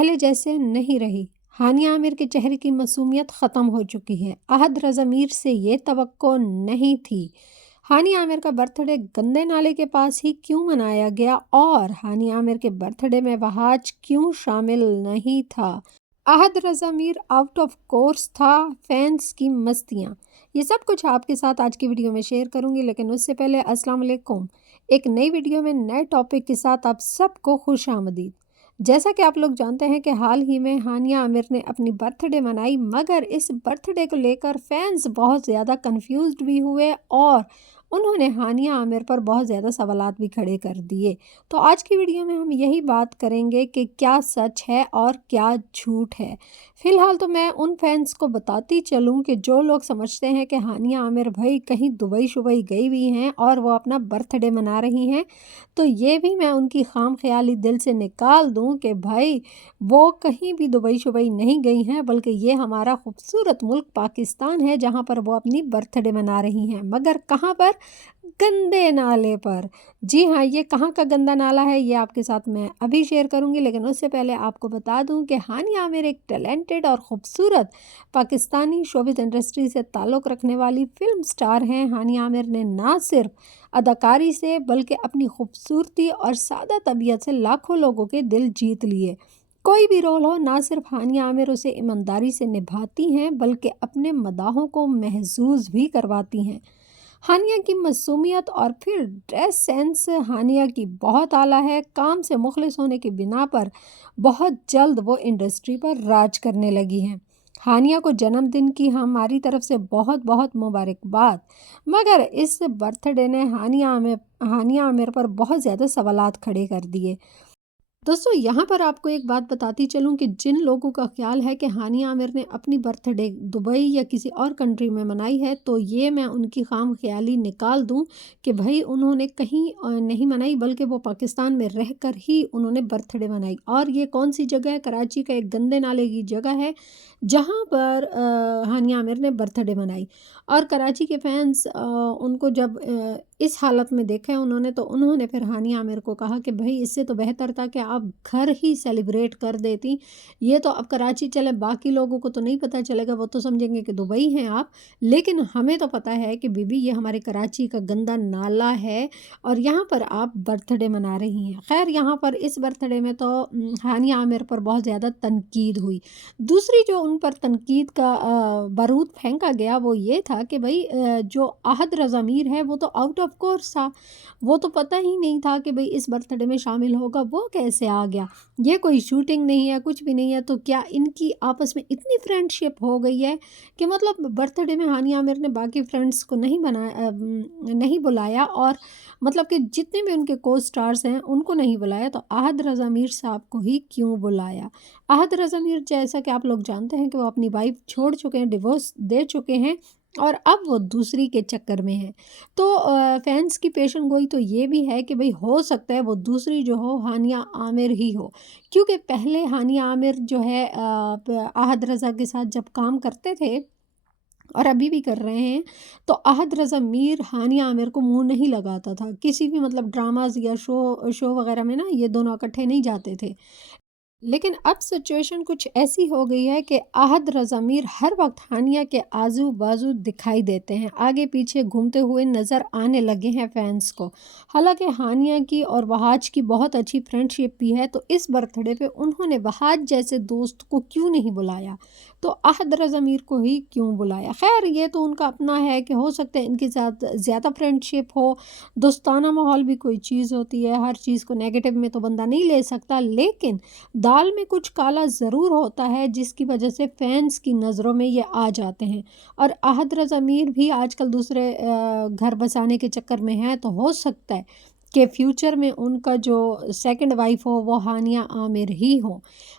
पहले जैसे नहीं रही। हानिया आमिर के चेहरे की मासूमियत ख़त्म हो चुकी है। अहद रज़ा मीर से ये तवक्को नहीं थी। हानिया आमिर का बर्थडे गंदे नाले के पास ही क्यों मनाया गया और हानिया आमिर के बर्थडे में वहाज क्यों शामिल नहीं था? अहद रज़ा मीर आउट ऑफ कोर्स था, फैंस की मस्तियाँ। ये सब कुछ आपके साथ आज की वीडियो में शेयर करूंगी, लेकिन उससे पहले अस्सलाम वालेकुम। एक नई वीडियो में नए टॉपिक के साथ आप सबको खुश आमदीद। जैसा कि आप लोग जानते हैं कि हाल ही में हानिया आमिर ने अपनी बर्थडे मनाई, मगर इस बर्थडे को लेकर फैंस बहुत ज़्यादा कंफ्यूज्ड भी हुए और उन्होंने हानिया आमिर पर बहुत ज़्यादा सवालात भी खड़े कर दिए। तो आज की वीडियो में हम यही बात करेंगे कि क्या सच है और क्या झूठ है। फ़िलहाल तो मैं उन फैंस को बताती चलूं कि जो लोग समझते हैं कि हानिया आमिर भाई कहीं दुबई शुबई गई हुई हैं और वो अपना बर्थडे मना रही हैं, तो ये भी मैं उनकी खाम ख्याली दिल से निकाल दूं कि भाई वो कहीं भी दुबई शुबई नहीं गई हैं, बल्कि ये हमारा खूबसूरत मुल्क पाकिस्तान है जहाँ पर वो अपनी बर्थडे मना रही हैं। मगर कहाँ पर? गंदे नाले पर। जी हाँ, ये कहाँ का गंदा नाला है ये आपके साथ मैं अभी शेयर करूंगी, लेकिन उससे पहले आपको बता दूं कि हानिया आमिर एक टैलेंटेड और ख़ूबसूरत पाकिस्तानी शोबिज़ इंडस्ट्री से ताल्लुक़ रखने वाली फ़िल्म स्टार हैं। हानिया आमिर ने ना सिर्फ अदाकारी से बल्कि अपनी खूबसूरती और सादा तबीयत से लाखों लोगों के दिल जीत लिए। कोई भी रोल हो, ना सिर्फ हानिया आमिर उसे ईमानदारी से निभाती हैं बल्कि अपने मदाहों को महसूस भी करवाती हैं। हानिया की मासूमियत और फिर ड्रेस सेंस हानिया की बहुत आला है। काम से मुखलिस होने की बिना पर बहुत जल्द वो इंडस्ट्री पर राज करने लगी हैं। हानिया को जन्मदिन की हमारी तरफ से बहुत बहुत मुबारकबाद। मगर इस बर्थडे ने हानिया आमिर पर बहुत ज़्यादा सवालात खड़े कर दिए। दोस्तों, यहाँ पर आपको एक बात बताती चलूँ कि जिन लोगों का ख्याल है कि हानिया आमिर ने अपनी बर्थडे दुबई या किसी और कंट्री में मनाई है, तो ये मैं उनकी खाम ख्याली निकाल दूँ कि भाई उन्होंने कहीं नहीं मनाई, बल्कि वो पाकिस्तान में रहकर ही उन्होंने बर्थडे मनाई। और ये कौन सी जगह है? कराची का एक गंदे नाले की जगह है जहाँ पर हानिया आमिर ने बर्थडे मनाई। और कराची के फैंस उनको जब इस हालत में देखा है उन्होंने फिर हानिया आमिर को कहा कि भाई इससे तो बेहतर था कि आप घर ही सेलिब्रेट कर देती। ये तो अब कराची चले, बाकी लोगों को तो नहीं पता चलेगा, वो तो समझेंगे कि दुबई हैं आप, लेकिन हमें तो पता है कि बीबी ये हमारे कराची का गंदा नाला है और यहाँ पर आप बर्थडे मना रही हैं। खैर, यहाँ पर इस बर्थडे में तो हानिया आमिर पर बहुत ज़्यादा तनकीद हुई। दूसरी जो उन पर तनकीद का बारूद फेंका गया वो ये था कि भाई जो अहद रज़ा मीर है वो तो आउट ऑफ कोर्स था, वो तो पता ही नहीं था कि भाई इस बर्थडे में शामिल होगा, वो कैसे आ गया? ये कोई शूटिंग नहीं है, कुछ भी नहीं है, तो क्या इनकी आपस में इतनी फ्रेंडशिप हो गई है कि मतलब बर्थडे में हानिया आमिर ने बाकी फ्रेंड्स को नहीं बुलाया और मतलब कि जितने भी उनके को स्टार्स हैं उनको नहीं बुलाया, तो अहद रज़ा मीर साहब को ही क्यों बुलाया? अहद रज़ा मीर, जैसा कि आप लोग जानते हैं कि वो अपनी वाइफ छोड़ चुके हैं, डिवोर्स दे चुके हैं और अब वो दूसरी के चक्कर में है। तो फैंस की पेशन गोई तो ये भी है कि भाई हो सकता है वो दूसरी जो हो हानिया आमिर ही हो, क्योंकि पहले हानिया आमिर जो है अहद रज़ा के साथ जब काम करते थे और अभी भी कर रहे हैं, तो अहद रज़ा मीर हानिया आमिर को मुंह नहीं लगाता था किसी भी मतलब ड्रामाज या शो वगैरह में ना, ये दोनों इकट्ठे नहीं जाते थे। लेकिन अब सिचुएशन कुछ ऐसी हो गई है कि अहद रज़ा मीर हर वक्त हानिया के आजू बाजू दिखाई देते हैं, आगे पीछे घूमते हुए नज़र आने लगे हैं फैंस को। हालांकि हानिया की और वहाज की बहुत अच्छी फ्रेंडशिप भी है, तो इस बर्थडे पे उन्होंने वहाज जैसे दोस्त को क्यों नहीं बुलाया, तो अहद रज़ा मीर को ही क्यों बुलाया? खैर, ये तो उनका अपना है कि हो सकता है इनके साथ ज़्यादा फ्रेंडशिप हो, दोस्ताना माहौल भी कोई चीज़ होती है, हर चीज़ को नेगेटिव में तो बंदा नहीं ले सकता, लेकिन दाल में कुछ काला ज़रूर होता है जिसकी वजह से फैंस की नज़रों में ये आ जाते हैं। और अहद रज़ा मीर भी आजकल दूसरे घर बसाने के चक्कर में है, तो हो सकता है कि फ्यूचर में उनका जो सेकंड वाइफ हो वो हानिया आमिर ही हो।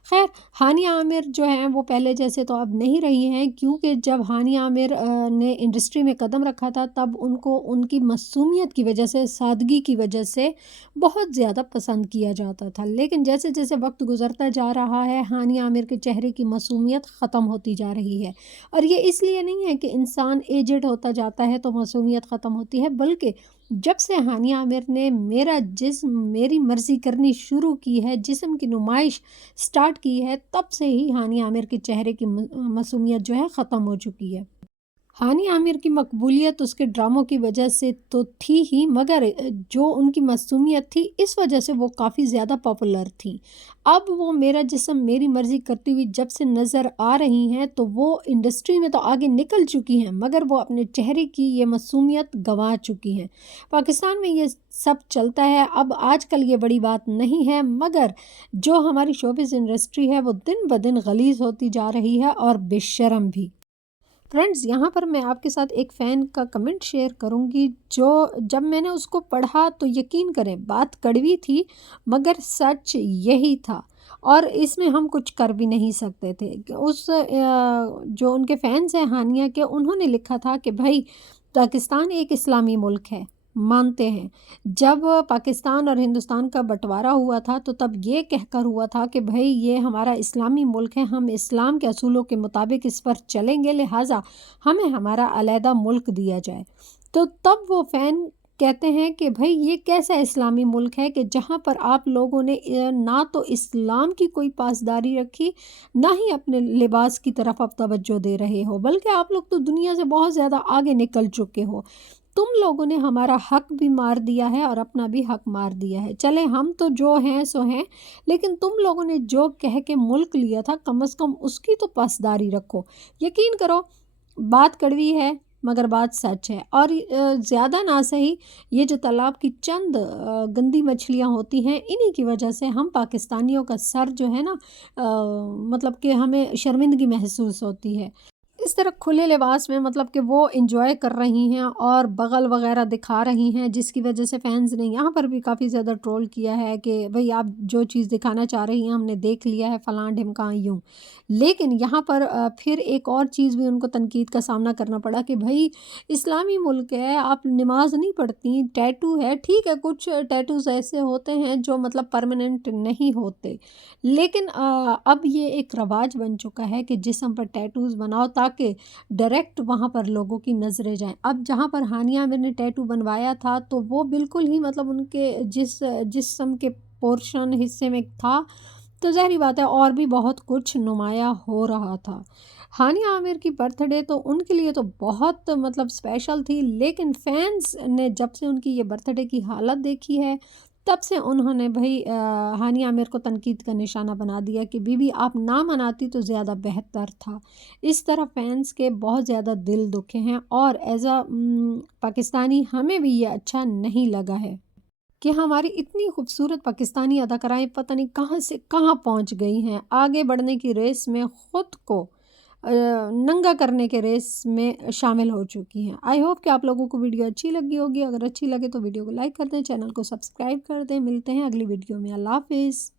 खैर, हानिया आमिर जो हैं वो पहले जैसे तो अब नहीं रही हैं, क्योंकि जब हानिया आमिर ने इंडस्ट्री में कदम रखा था तब उनको उनकी मासूमियत की वजह से, सादगी की वजह से बहुत ज़्यादा पसंद किया जाता था। लेकिन जैसे जैसे वक्त गुजरता जा रहा है, हानिया आमिर के चेहरे की मासूमियत ख़त्म होती जा रही है। और ये इसलिए नहीं है कि इंसान एजड होता जाता है तो मासूमियत ख़त्म होती है, बल्कि जब से हानिया आमिर ने मेरा जिस्म मेरी मर्ज़ी करनी शुरू की है, जिस्म की नुमाइश स्टार्ट की है, तब से ही हानिया आमिर के चेहरे की मासूमियत जो है ख़त्म हो चुकी है। हानिया आमिर की मकबूलियत उसके ड्रामों की वजह से तो थी ही, मगर जो उनकी मासूमियत थी इस वजह से वो काफ़ी ज़्यादा पॉपुलर थी। अब वो मेरा जिस्म मेरी मर्ज़ी करती हुई जब से नज़र आ रही हैं तो वो इंडस्ट्री में तो आगे निकल चुकी हैं, मगर वो अपने चेहरे की ये मासूमियत गंवा चुकी हैं। पाकिस्तान में ये सब चलता है, अब आजकल ये बड़ी बात नहीं है, मगर जो हमारी शोबिज़ इंडस्ट्री है वो दिन ब दिन गलीज़ होती जा रही है और बेशर्म भी। फ्रेंड्स, यहाँ पर मैं आपके साथ एक फ़ैन का कमेंट शेयर करूँगी, जो जब मैंने उसको पढ़ा तो यकीन करें बात कड़वी थी, मगर सच यही था और इसमें हम कुछ कर भी नहीं सकते थे। जो उनके फ़ैन्स हैं हानिया के, उन्होंने लिखा था कि भाई पाकिस्तान एक इस्लामी मुल्क है, मानते हैं। जब पाकिस्तान और हिंदुस्तान का बँटवारा हुआ था तो तब ये कहकर हुआ था कि भई ये हमारा इस्लामी मुल्क है, हम इस्लाम के असूलों के मुताबिक इस पर चलेंगे, लिहाज़ा हमें हमारा अलहदा मुल्क दिया जाए। तो तब वो फ़ैन कहते हैं कि भई ये कैसा इस्लामी मुल्क है कि जहाँ पर आप लोगों ने ना तो इस्लाम की कोई पासदारी रखी, ना ही अपने लिबास की तरफ आप तवज्जो दे रहे हो, बल्कि आप लोग तो दुनिया से बहुत ज़्यादा आगे निकल चुके हो। तुम लोगों ने हमारा हक भी मार दिया है और अपना भी हक मार दिया है। चले हम तो जो हैं सो हैं, लेकिन तुम लोगों ने जो कह के मुल्क लिया था कम से कम उसकी तो पासदारी रखो। यकीन करो बात कड़वी है, मगर बात सच है। और ज़्यादा ना सही, ये जो तालाब की चंद गंदी मछलियाँ होती हैं, इन्हीं की वजह से हम पाकिस्तानियों का सर जो है ना, मतलब कि हमें शर्मिंदगी महसूस होती है। इस तरह खुले लिबास में मतलब कि वो एंजॉय कर रही हैं और बगल वगैरह दिखा रही हैं, जिसकी वजह से फैंस ने यहाँ पर भी काफ़ी ज़्यादा ट्रोल किया है कि भाई आप जो चीज़ दिखाना चाह रही हैं हमने देख लिया है, फ़लाँ ढिमका यूँ। लेकिन यहाँ पर फिर एक और चीज़ भी उनको तनकीद का सामना करना पड़ा कि भाई इस्लामी मुल्क है, आप नमाज नहीं पढ़ती, टैटू है, ठीक है कुछ टैटूज़ ऐसे होते हैं जो मतलब परमानेंट नहीं होते, लेकिन अब ये एक रवाज बन चुका है कि जिस्म पर टैटूज़ बनाओ ताकि डायरेक्ट वहाँ पर लोगों की नज़रें जाएँ। अब जहाँ पर हानिया आमिर ने टैटू बनवाया था तो वो बिल्कुल ही मतलब उनके जिस्म के पोर्शन हिस्से में था, तो ज़ाहिर-सी बात है और भी बहुत कुछ नुमायाँ हो रहा था। हानिया आमिर की बर्थडे तो उनके लिए तो बहुत मतलब स्पेशल थी, लेकिन फैन्स ने जब से उनकी ये बर्थडे की हालत देखी है, तब से उन्होंने भई हानिया आमिर को तनकीद का निशाना बना दिया कि बीबी आप ना मनाती तो ज़्यादा बेहतर था। इस तरह फैंस के बहुत ज़्यादा दिल दुखे हैं और पाकिस्तानी हमें भी ये अच्छा नहीं लगा है कि हमारी इतनी खूबसूरत पाकिस्तानी अदाकाराएँ पता नहीं कहाँ से कहाँ पहुँच गई हैं। आगे बढ़ने की रेस में ख़ुद को नंगा करने के रेस में शामिल हो चुकी हैं। आई होप कि आप लोगों को वीडियो अच्छी लगी होगी। अगर अच्छी लगे तो वीडियो को लाइक कर दें, चैनल को सब्सक्राइब कर दें। मिलते हैं अगली वीडियो में। अल्लाह हाफ़िज़।